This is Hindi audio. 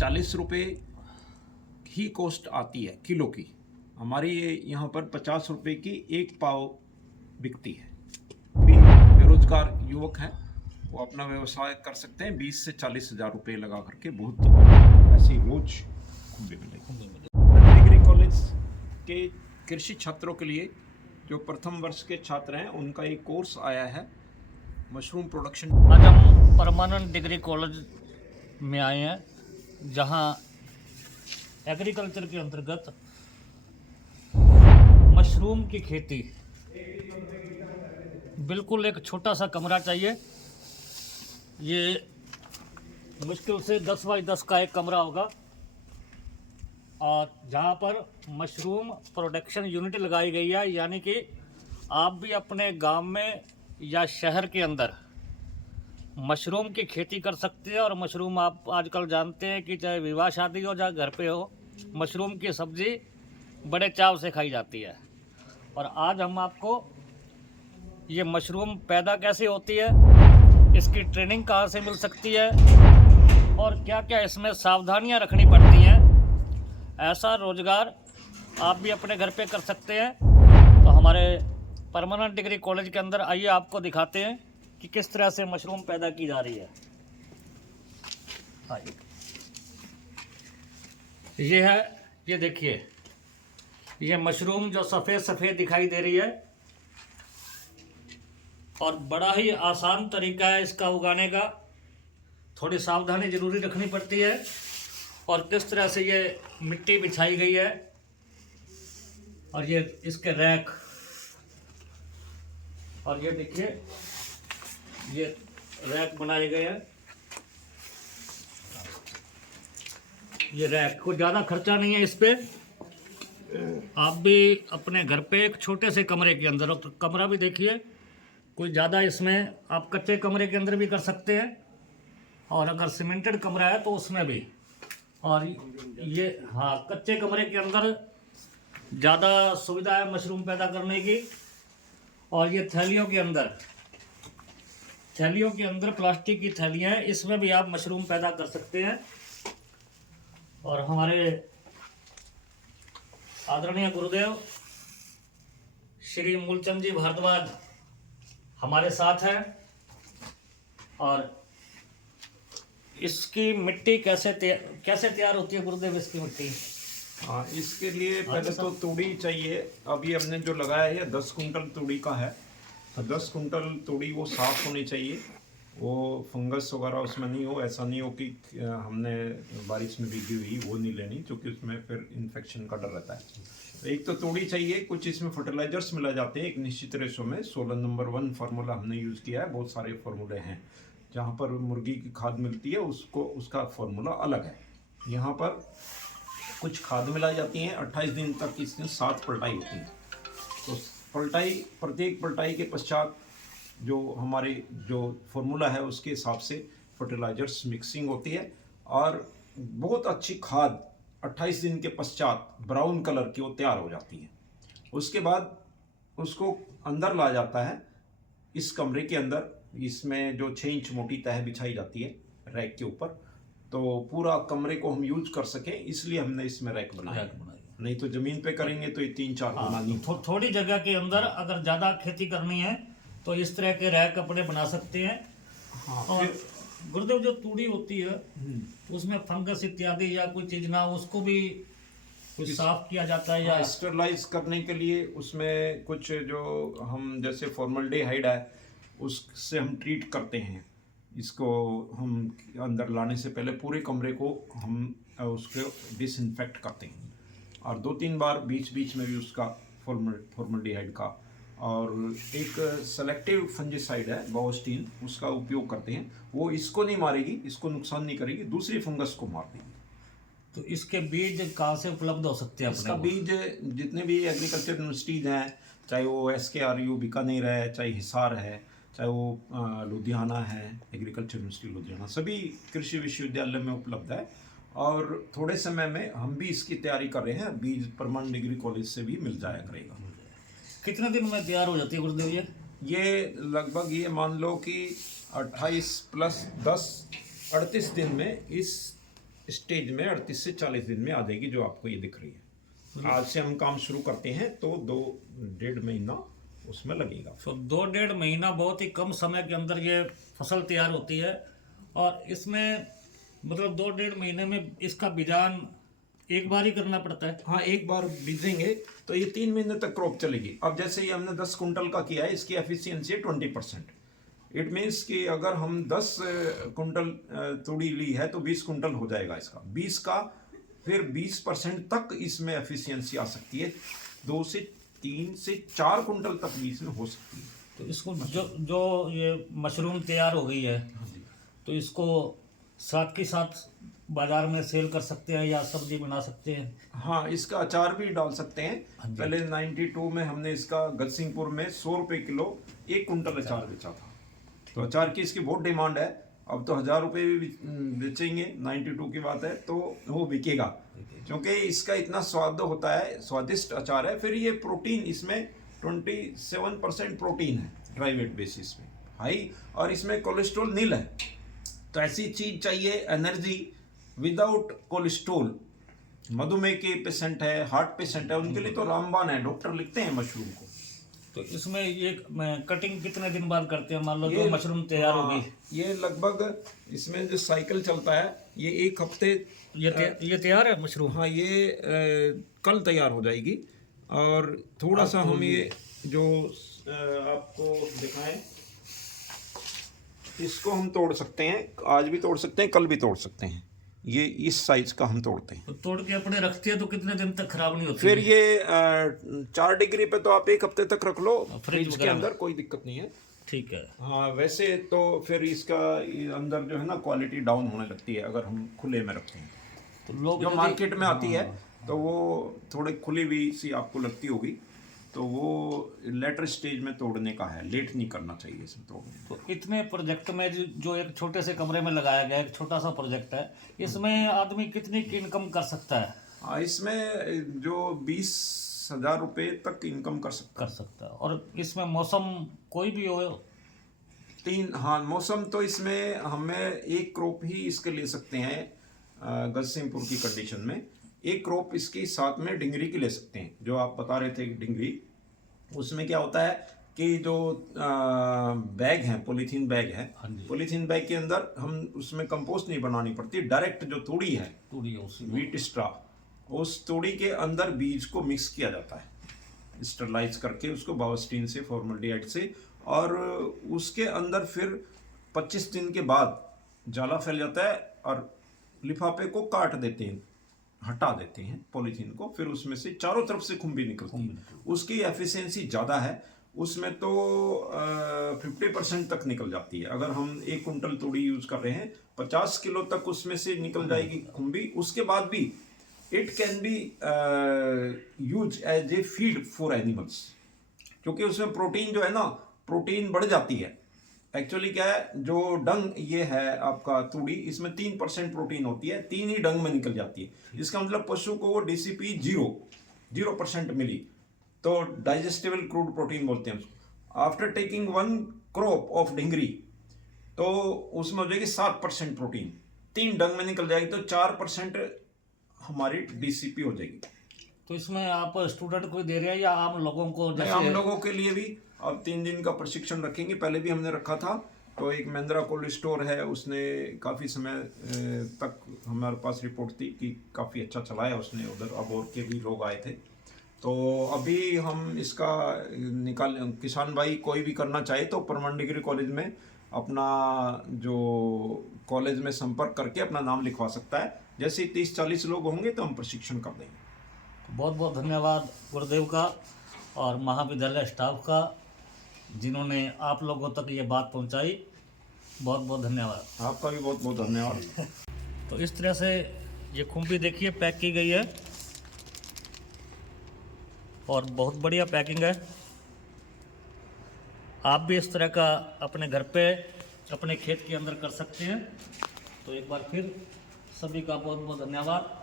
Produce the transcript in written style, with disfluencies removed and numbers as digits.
₹40 ही कॉस्ट आती है किलो की। हमारी यहाँ पर ₹50 की एक पाव बिकती है। भी बेरोजगार युवक हैं, वो अपना व्यवसाय कर सकते हैं। 20 से 40 हज़ार रुपये लगा करके बहुत ऐसी रोज खुम्बे मिलेगी। डिग्री कॉलेज के कृषि छात्रों के लिए जो प्रथम वर्ष के छात्र हैं उनका एक कोर्स आया है मशरूम प्रोडक्शन। आज हम परमानेंट डिग्री कॉलेज में आए हैं, जहां एग्रीकल्चर के अंतर्गत मशरूम की खेती। बिल्कुल एक छोटा सा कमरा चाहिए। ये मुश्किल से 10 बाई 10 का एक कमरा होगा, और जहाँ पर मशरूम प्रोडक्शन यूनिट लगाई गई है, यानी कि आप भी अपने गांव में या शहर के अंदर मशरूम की खेती कर सकते हैं। और मशरूम आप आजकल जानते हैं कि चाहे विवाह शादी हो या घर पे हो, मशरूम की सब्ज़ी बड़े चाव से खाई जाती है। और आज हम आपको ये मशरूम पैदा कैसे होती है, इसकी ट्रेनिंग कहाँ से मिल सकती है, और क्या क्या इसमें सावधानियाँ रखनी पड़ती हैं, ऐसा रोज़गार आप भी अपने घर पे कर सकते हैं। तो हमारे परमानेंट डिग्री कॉलेज के अंदर आइए, आपको दिखाते हैं कि किस तरह से मशरूम पैदा की जा रही है। आइए, ये है, ये देखिए, ये मशरूम जो सफ़ेद सफ़ेद दिखाई दे रही है, और बड़ा ही आसान तरीका है इसका उगाने का। थोड़ी सावधानी ज़रूरी रखनी पड़ती है। और किस तरह से ये मिट्टी बिछाई गई है, और ये इसके रैक, और ये देखिए ये रैक बनाए गए हैं। ये रैक को ज़्यादा खर्चा नहीं है इस पे। आप भी अपने घर पे एक छोटे से कमरे के अंदर, तो कमरा भी देखिए, कोई ज़्यादा इसमें आप कच्चे कमरे के अंदर भी कर सकते हैं, और अगर सीमेंटेड कमरा है तो उसमें भी। और ये हाँ, कच्चे कमरे के अंदर ज़्यादा सुविधा है मशरूम पैदा करने की। और ये थैलियों के अंदर प्लास्टिक की थैलियाँ हैं, इसमें भी आप मशरूम पैदा कर सकते हैं। और हमारे आदरणीय गुरुदेव श्री मूलचंद जी भारद्वाज हमारे साथ हैं। और इसकी मिट्टी कैसे तैयार होती है गुरुदेव, इसकी मिट्टी? हाँ, इसके लिए पहले तो तूड़ी चाहिए। अभी हमने जो लगाया है 10 कुंटल तूड़ी का है। तो 10 कुंटल तूड़ी वो साफ़ होनी चाहिए, वो फंगस वगैरह उसमें नहीं हो। ऐसा नहीं हो कि हमने बारिश में भीगी हुई वो नहीं लेनी, क्योंकि उसमें फिर इन्फेक्शन का डर रहता है। एक तो तूड़ी चाहिए, कुछ इसमें फर्टिलाइजर्स मिला जाते हैं एक निश्चित रेशो में। 16 नंबर 1 फार्मूला हमने यूज़ किया है। बहुत सारे फार्मूले हैं, जहाँ पर मुर्गी की खाद मिलती है उसका फार्मूला अलग है। यहाँ पर कुछ खाद मिलाई जाती हैं। 28 दिन तक इसमें 7 पलटाई होती हैं। तो प्रत्येक पलटाई के पश्चात जो हमारे जो फार्मूला है उसके हिसाब से फर्टिलाइजर्स मिक्सिंग होती है, और बहुत अच्छी खाद 28 दिन के पश्चात ब्राउन कलर की वो तैयार हो जाती है। उसके बाद उसको अंदर लाया जाता है इस कमरे के अंदर। इसमें जो 6 इंच मोटी तह बिछाई जाती है रैक के ऊपर, तो पूरा कमरे को हम यूज कर सकें, इसलिए हमने इसमें रैक बनाया। नहीं तो जमीन पे करेंगे तो ये 3-4 गुना नहीं। थोड़ी जगह के अंदर अगर ज़्यादा खेती करनी है तो इस तरह के रैक अपने बना सकते हैं। हाँ, और गुरुदेव जो तूड़ी होती है उसमें फंगस इत्यादि या कोई चीज़ ना, उसको भी कुछ साफ किया जाता है या स्टरलाइज करने के लिए उसमें कुछ जो हम जैसे फॉर्मल्डिहाइड है उससे हम ट्रीट करते हैं। इसको हम अंदर लाने से पहले पूरे कमरे को हम उसको डिसइंफेक्ट करते हैं, और 2-3 बार बीच बीच में भी उसका फॉर्मल्डिहाइड का, और एक सेलेक्टिव फंजिसाइड है बाओस्टीन, उसका उपयोग करते हैं। वो इसको नहीं मारेगी, इसको नुकसान नहीं करेगी, दूसरी फंगस को मार देगी। तो इसके बीज कहाँ से उपलब्ध हो सकते हैं? इसका बीज जितने भी एग्रीकल्चर यूनिवर्सिटीज हैं, चाहे वो SKRU बीकानेर है, चाहे हिसार है, चाहे वो लुधियाना है, एग्रीकल्चर यूनिवर्सिटी लुधियाना, सभी कृषि विश्वविद्यालय में उपलब्ध है। और थोड़े समय में हम भी इसकी तैयारी कर रहे हैं। बीज परमानेंट डिग्री कॉलेज से भी मिल जाया करेगा। कितने दिन में तैयार हो जाती है गुरुदेव ये लगभग ये मान लो कि 28 + 10 38 दिन में इस स्टेज में 38 से 40 दिन में आ जाएगी, जो आपको ये दिख रही है। आज से हम काम शुरू करते हैं तो 2-1.5 महीना उसमें लगेगा। तो 2-1.5 महीना बहुत ही कम समय के अंदर ये फसल तैयार होती है। और इसमें मतलब 2-1.5 महीने में इसका बिजान एक बार ही करना पड़ता है। हाँ, एक बार बीजेंगे तो ये 3 महीने तक क्रॉप चलेगी। अब जैसे ये हमने 10 कुंटल का किया है, इसकी एफिशिएंसी है 20%। इट मीन्स कि अगर हम 10 कुंटल तूड़ी ली है तो 20 कुंटल हो जाएगा इसका, 20 का फिर 20% तक इसमें एफिशिएंसी आ सकती है। 2 से 3 से 4 कुंटल तक भी इसमें हो सकती है। तो इसको जो ये मशरूम तैयार हो गई है, तो इसको साथ के साथ बाजार में सेल कर सकते हैं या सब्जी बना सकते हैं। हाँ, इसका अचार भी डाल सकते हैं। पहले 92 में हमने इसका गजसिंहपुर में 100 रुपये किलो 1 कुंटल अचार बेचा था। तो अचार की इसकी बहुत डिमांड है। अब तो 1000 रुपये भी बेचेंगे, 92 की बात है, तो वो बिकेगा, क्योंकि इसका इतना स्वाद होता है, स्वादिष्ट अचार है। फिर ये प्रोटीन, इसमें 27% प्रोटीन है ड्राई वेट बेसिस में, हाई, और इसमें कोलेस्ट्रॉल नील है। तो ऐसी चीज चाहिए, एनर्जी विदाउट कोलेस्ट्रॉल। मधुमेह के पेशेंट है, हार्ट पेशेंट है, उनके लिए तो रामबाण है, डॉक्टर लिखते हैं मशरूम को। तो इसमें ये कटिंग कितने दिन बाद करते हैं? मान लो जो मशरूम तैयार होगी, ये लगभग इसमें जो साइकिल चलता है, ये 1 हफ्ते ये तैयार है मशरूम। हाँ, ये कल तैयार हो जाएगी। और थोड़ा सा हम ये जो आपको दिखाएं, इसको हम तोड़ सकते हैं, आज भी तोड़ सकते हैं, कल भी तोड़ सकते हैं। ये इस साइज का हम तोड़ते हैं। तो तोड़ के अपने रखते हैं तो कितने दिन तक खराब नहीं होती? फिर ये 4 डिग्री पे तो आप 1 हफ्ते तक रख लो फ्रिज के अंदर, कोई दिक्कत नहीं है। ठीक है। हाँ, वैसे तो फिर इसका अंदर जो है ना क्वालिटी डाउन होने लगती है अगर हम खुले में रखते हैं। तो लोग जो मार्केट में आती है तो वो थोड़ी खुली हुई सी आपको लगती होगी, तो वो लेटर स्टेज में तोड़ने का है, लेट नहीं करना चाहिए इसमें तोड़ने। तो इतने प्रोजेक्ट में जो एक छोटे से कमरे में लगाया गया एक छोटा सा प्रोजेक्ट है, इसमें आदमी कितनी की इनकम कर सकता है? हाँ, इसमें जो 20,000 रुपये तक इनकम कर सकता है। और इसमें मौसम कोई भी हो? हाँ, मौसम तो इसमें हमें 1 क्रॉप ही इसके ले सकते हैं गजसिंहपुर की कंडीशन में। 1 क्रॉप इसके साथ में डिंगरी की ले सकते हैं। जो आप बता रहे थे डिंगरी, उसमें क्या होता है कि जो बैग है, पॉलीथीन बैग है, पॉलीथीन बैग के अंदर हम उसमें कंपोस्ट नहीं बनानी पड़ती, डायरेक्ट जो तूड़ी है व्हीट स्ट्रा, उस तूड़ी के अंदर बीज को मिक्स किया जाता है स्टरलाइज करके, उसको बायोस्टीन से, फॉर्मल्डिहाइड से, और उसके अंदर फिर 25 दिन के बाद जाला फैल जाता है और लिफाफे को काट देते हैं, हटा देते हैं पॉलीथीन को। फिर उसमें से चारों तरफ से खुम्बी निकलती है। उसकी एफिशिएंसी ज़्यादा है, उसमें तो 50% तक निकल जाती है। अगर हम 1 कुंटल तूड़ी यूज कर रहे हैं, 50 किलो तक उसमें से निकल जाएगी खुम्बी। उसके बाद भी it can be use as a feed for animals, क्योंकि उसमें प्रोटीन जो है ना, प्रोटीन बढ़ जाती है। एक्चुअली क्या है, जो डंग ये है आपका तूड़ी, इसमें 3% प्रोटीन होती है, 3 ही डंग में निकल जाती है। इसका मतलब पशु को DCP 0% मिली, तो डाइजेस्टेबल क्रूड प्रोटीन बोलते हैं उसको। आफ्टर टेकिंग 1 क्रॉप ऑफ डिंगरी, तो उसमें हो जाएगी 7% प्रोटीन, 3 डंग में निकल जाएगी, तो 4% हमारी DCP हो जाएगी। तो इसमें आप स्टूडेंट को दे रहे हैं या आम लोगों को? जैसे आम लोगों के लिए भी अब 3 दिन का प्रशिक्षण रखेंगे। पहले भी हमने रखा था, तो एक महिंद्रा कोल्ड स्टोर है, उसने काफ़ी समय तक हमारे पास रिपोर्ट थी कि काफ़ी अच्छा चला है उसने उधर। अब और के भी लोग आए थे, तो अभी हम इसका किसान भाई कोई भी करना चाहे तो परमान डिग्री कॉलेज में अपना जो कॉलेज में संपर्क करके अपना नाम लिखवा सकता है। जैसे 30-40 लोग होंगे तो हम प्रशिक्षण कर देंगे। बहुत बहुत धन्यवाद गुरुदेव का और महाविद्यालय स्टाफ का, जिन्होंने आप लोगों तक ये बात पहुंचाई। बहुत बहुत धन्यवाद। आपका भी बहुत बहुत धन्यवाद। तो इस तरह से ये खुम्बी देखिए पैक की गई है और बहुत बढ़िया पैकिंग है। आप भी इस तरह का अपने घर पे, अपने खेत के अंदर कर सकते हैं। तो एक बार फिर सभी का बहुत बहुत धन्यवाद।